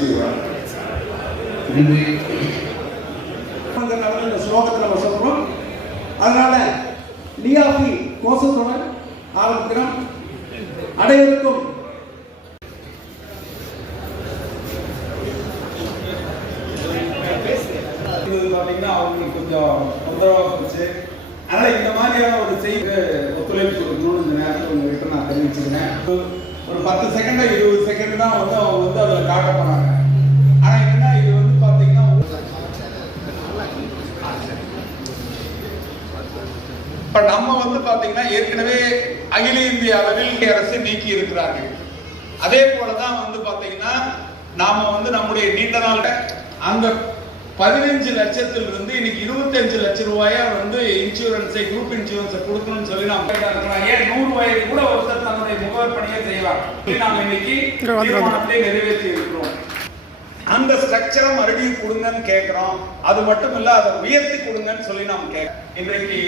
செய்வார். இந்த ஸ்லோகத்தை நம்ம சொல்றோம். அதனால லியாபி கோஷத்துடன் ஆரம்பிக்கிறோம். அனைவருக்கும் பார்த்தீங்கன்னா அவங்களுக்கு கொஞ்சம் தொந்தரவாக போச்சு. அதனால் இந்த மாதிரியான ஒரு செய்தி ஒத்துழைப்பு கொடுக்கணும்னு இந்த நேரத்தில் உங்ககிட்ட நான் தெரிவிச்சுக்கிறேன். ஒரு 10 செகண்ட் 20 செகண்ட் தான் வந்து அவங்க வந்து அதில் காட்ட போகிறாங்க. ஆனால் என்னன்னா இது வந்து பார்த்தீங்கன்னா இப்போ நம்ம வந்து பார்த்தீங்கன்னா ஏற்கனவே அகில இந்திய அளவில் அரசு நீக்கி இருக்கிறார்கள். அதே போல தான் வந்து பார்த்தீங்கன்னா நாம வந்து நம்முடைய நீண்ட நாள் அந்த 15 லட்சத்திலிருந்து இன்னைக்கு 25 லட்சம் ரூபாயா வந்து இன்சூரன்ஸை குரூப் இன்சூரன்ஸை கொடுக்கணும்னு சொல்லி நாம் ஏன் 100 வயது கூட ஒருத்தர் தன்னுடைய முகவர் பணியை செய்யலாம். நாம் இன்னைக்கு தீர்மானத்தை நிறைவேற்றி இருக்கிறோம். அந்த ஸ்ட்ரக்சரை மறுபடியும் கொடுங்கன்னு கேட்கிறோம். அது மட்டும் இல்ல, அதை உயர்த்தி கொடுங்கன்னு சொல்லி நாம் கேட்கிறோம். இன்றைக்கு